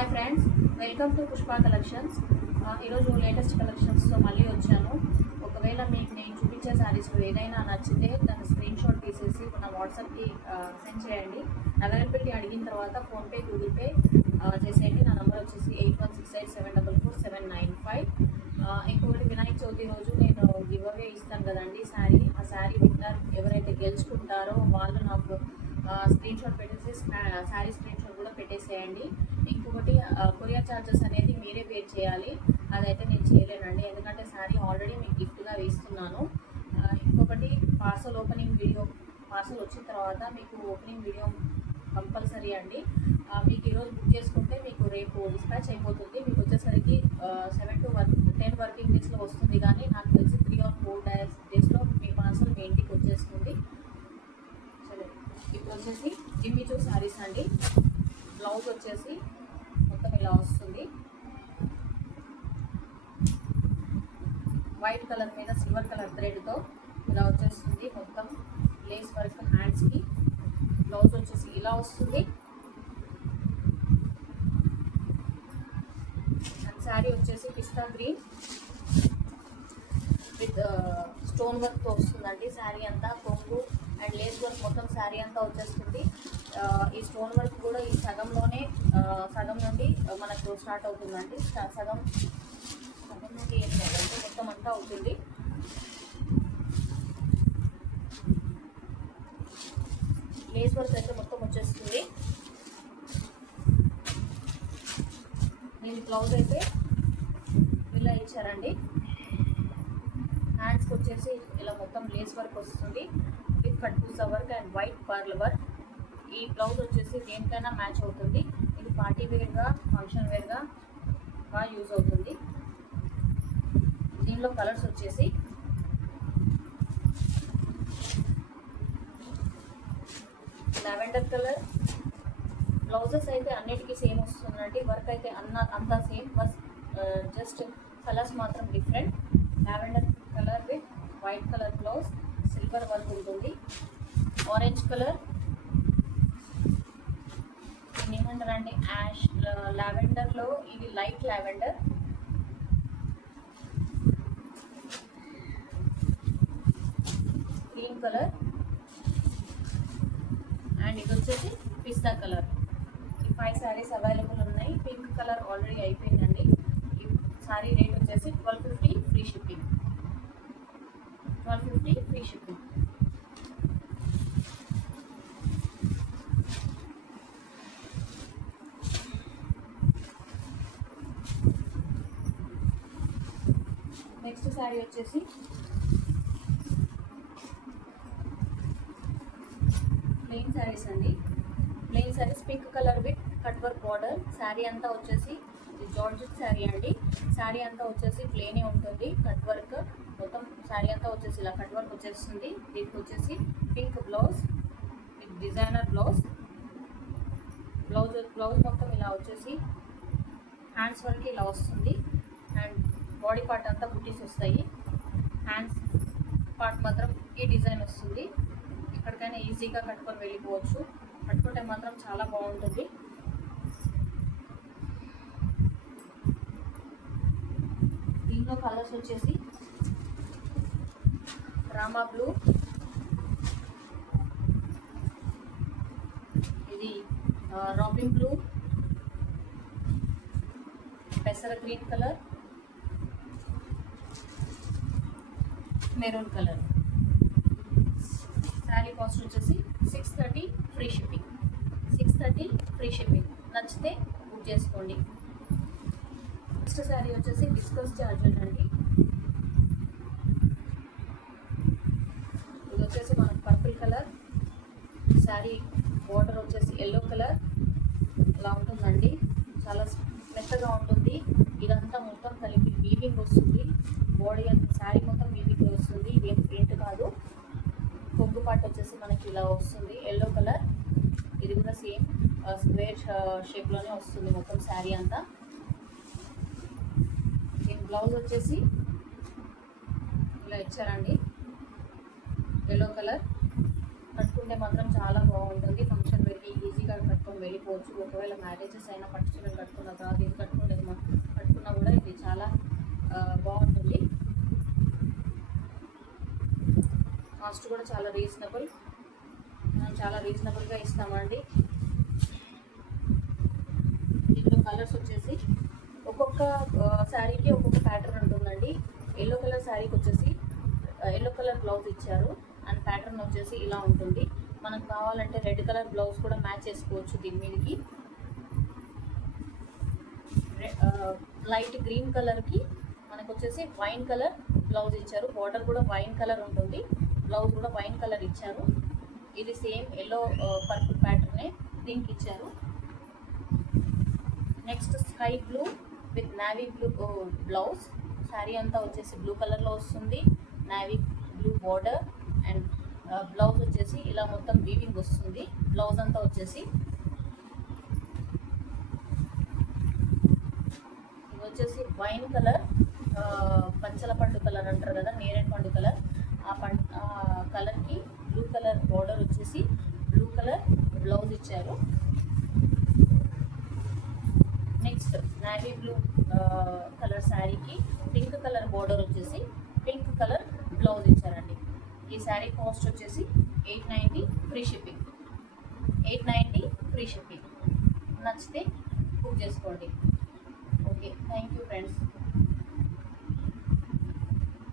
Hi friends, welcome to Pushpa collections. ఈరోజు latest కలెక్షన్స్తో మళ్ళీ వచ్చాను. ఒకవేళ మీకు నేను చూపించే శారీస్లో ఏదైనా నచ్చితే దాన్ని స్క్రీన్ షాట్ తీసేసి నా వాట్సాప్కి సెండ్ చేయండి. అవైలబిలిటీ అడిగిన తర్వాత ఫోన్పే, గూగుల్ పే చేసేయండి. నా నెంబర్ వచ్చేసి 8168744795. ఇంకొకటి, వినాయక చవితి రోజు నేను గివ్ అవే ఇస్తాను కదండి శారీ. ఆ శారీ విన్నర్ ఎవరైతే గెలుచుకుంటారో వాళ్ళు నాకు స్క్రీన్ షాట్ పెట్టేసి శారీ స్క్రీన్ షాట్ కూడా పెట్టేసేయండి. ఇంకొకటి, కొరియర్ ఛార్జెస్ అనేది మీరే పే చేయాలి. అదైతే నేను చేయలేనండి, ఎందుకంటే శారీ ఆల్రెడీ మీకు గిఫ్ట్గా వేస్తున్నాను. ఇంకొకటి, పార్సల్ వచ్చిన తర్వాత మీకు ఓపెనింగ్ వీడియో కంపల్సరీ అండి. మీకు ఈరోజు బుక్ చేసుకుంటే మీకు రేపు డిస్పాచ్ అయిపోతుంది. మీకు వచ్చేసరికి 7 to 10 వర్కింగ్ డేస్లో వస్తుంది, కానీ నాకు తెలిసి 3 or 4 డేస్లో మీ పార్సల్ మీ ఇంటికి వచ్చేస్తుంది. సరే, ఇప్పుడు వచ్చేసి జిమ్మిచూ శారీస్ అండి. బ్లౌజ్ వచ్చేసి మొత్తం ఇలా వస్తుంది. వైట్ కలర్ మీద సిల్వర్ కలర్ థ్రెడ్తో ఇలా వచ్చేస్తుంది. మొత్తం లేస్ వర్క్ హ్యాండ్స్కి. బ్లౌజ్ వచ్చేసి ఇలా వస్తుంది. అండ్ శారీ వచ్చేసి పిస్తా గ్రీన్ విత్ స్టోన్ వర్క్తో వస్తుందండి. శారీ అంతా కొంగు అండ్ లేస్ వర్క్ మొత్తం శారీ అంతా వచ్చేస్తుంది. ఈ స్టోన్ వర్క్ కూడా ఈ సగం నుండి మనకు స్టార్ట్ అవుతుందండి. సగం నుండి ఏం లేదంటే మొత్తం అంతా అవుతుంది. లేస్ వర్క్ అయితే మొత్తం వచ్చేస్తుంది. దీని బ్లౌజ్ అయితే ఇలా ఇచ్చారండి. హ్యాండ్స్కి వచ్చేసి ఇలా మొత్తం లేస్ వర్క్ వస్తుంది with cut Pusa work and white pearl work. ఈ బ్లౌజ్ వచ్చేసి దేనికైనా మ్యాచ్ అవుతుంది. ఇది పార్టీ వేర్గా, ఫంక్షన్ వేర్గా బాగా యూజ్ అవుతుంది. దీనిలో కలర్స్ వచ్చేసి లావెండర్ కలర్. బ్లౌజెస్ అయితే అన్నిటికీ సేమ్ వస్తుందండి. వర్క్ అయితే అంతా సేమ్, జస్ట్ కలర్స్ మాత్రం different. Lavender colour with white colour blouse, silver work ఉంటుంది. ఆరెంజ్ కలర్, ఏమంటారండి, యాష్ లావెండర్లో ఇది light lavender. Green colour and ఇది వచ్చేసి పిస్తా కలర్. ఈ 5 శారీస్ అవైలబుల్ ఉన్నాయి. పింక్ కలర్ ఆల్రెడీ అయిపోయిందండి. ఈ శారీ రేట్ వచ్చేసి 1250 free shipping. 1250 free shipping. Next sari వచ్చేసి ప్లెయిన్ శారీస్ అండి. Plain saris pink colour with cut work border. Sari అంతా వచ్చేసి జార్జెట్ శారీ అండి. శారీ అంతా వచ్చేసి ప్లెయినే ఉంటుంది. కట్ వర్క్ మొత్తం శారీ అంతా వచ్చేసి ఇలా కట్ వర్క్ వచ్చేస్తుంది. దీనికి వచ్చేసి pink blouse with designer blouse. Blouse మొత్తం ఇలా వచ్చేసి హ్యాండ్స్ వరకు ఇలా వస్తుంది. అండ్ బాడీ పార్ట్ అంతా బుటీస్ వస్తాయి. హ్యాండ్స్ పార్ట్ మాత్రం ఈ డిజైన్ వస్తుంది. ఎక్కడికైనా ఈజీగా కట్టుకొని వెళ్ళిపోవచ్చు. కట్టుకుంటే మాత్రం చాలా బాగుంటుంది. దీనిలో కలర్స్ వచ్చేసి రామా బ్లూ, ఇది రాబిన్ బ్లూ, పెసర green colour, maroon colour. Sari cost వచ్చేసి 630 ఫ్రీ షిప్పింగ్. 630 free shipping. నచ్చితే బుక్ చేసుకోండి. నెక్స్ట్ శారీ వచ్చేసి డిస్కస్ జార్జెట్ అండి. ఇది వచ్చేసి మనకు పర్పుల్ కలర్. శారీ బార్డర్ వచ్చేసి ఎల్లో కలర్ ఇలా ఉంటుందండి. చాలా మెత్తగా ఉంటుంది. ఇదంతా మొత్తం కలిపి వీవింగ్ వస్తుంది. బాడీ శారీ మొత్తం వీవింగ్ వస్తుంది. ఇదేం ప్రింట్ కాదు. కొంగు పార్ట్ వచ్చేసి మనకి ఇలా వస్తుంది. Yellow colour. ఇది కూడా సేమ్ స్క్వేర్ షేప్లోనే వస్తుంది మొత్తం శారీ అంతా. దీని బ్లౌజ్ వచ్చేసి ఇలా ఇచ్చారండి. ఎల్లో కలర్ కట్ తీసుకుంటే మాత్రం చాలా బాగుంటుంది. ఫంక్షన్ వేర్కి ఈజీగా కట్టుకొని వెళ్ళిపోవచ్చు. ఒకవేళ మ్యారేజెస్ అయినా పట్టు చీరలు కట్టుకున్న తర్వాత ఇది కట్టుకున్నా కూడా ఇది చాలా బాగుంటుంది. కాస్ట్ కూడా చాలా రీజనబుల్, మనం చాలా రీజనబుల్గా ఇస్తామండి. దీంట్లో కలర్స్ వచ్చేసి ఒక్కొక్క శారీకి ఒక్కొక్క ప్యాటర్న్ ఉంటుందండి. ఎల్లో కలర్ శారీకి వచ్చేసి ఎల్లో కలర్ బ్లౌజ్ ఇచ్చారు అండ్ ప్యాటర్న్ వచ్చేసి ఇలా ఉంటుంది. మనకు కావాలంటే రెడ్ కలర్ బ్లౌజ్ కూడా మ్యాచ్ చేసుకోవచ్చు దీని మీదకి. లైట్ గ్రీన్ కలర్కి మనకు వచ్చేసి వైన్ కలర్ బ్లౌజ్ ఇచ్చారు. బార్డర్ కూడా వైన్ కలర్ ఉంటుంది, బ్లౌజ్ కూడా వైన్ కలర్ ఇచ్చారు. ఇది సేమ్ ఎల్లో పర్పుల్ ప్యాటర్నే దీనికి ఇచ్చారు. Next sky blue with navy blue blouse. Sari అంతా వచ్చేసి బ్లూ కలర్లో వస్తుంది, navy blue border and blouse వచ్చేసి ఇలా మొత్తం వీవింగ్ వస్తుంది. బ్లౌజ్ అంతా వచ్చేసి ఇది వచ్చేసి వైన్ కలర్, పంచల పండు కలర్ అంటారు కదా, నేరేడు పండు కలర్. ఆ కలర్కి బ్లూ కలర్ బార్డర్ వచ్చేసి బ్లూ కలర్ బ్లౌజ్ ఇచ్చారు. నెక్స్ట్ నావీ బ్లూ కలర్ శారీకి పింక్ కలర్ బార్డర్ వచ్చేసి పింక్ కలర్ బ్లౌజ్ ఇచ్చారండి. ఈ శారీ కాస్ట్ వచ్చేసి 890 ఫ్రీ షిప్పింగ్. 890 free shipping. నచ్చితే బుక్ చేసుకోండి. Okay, thank you friends.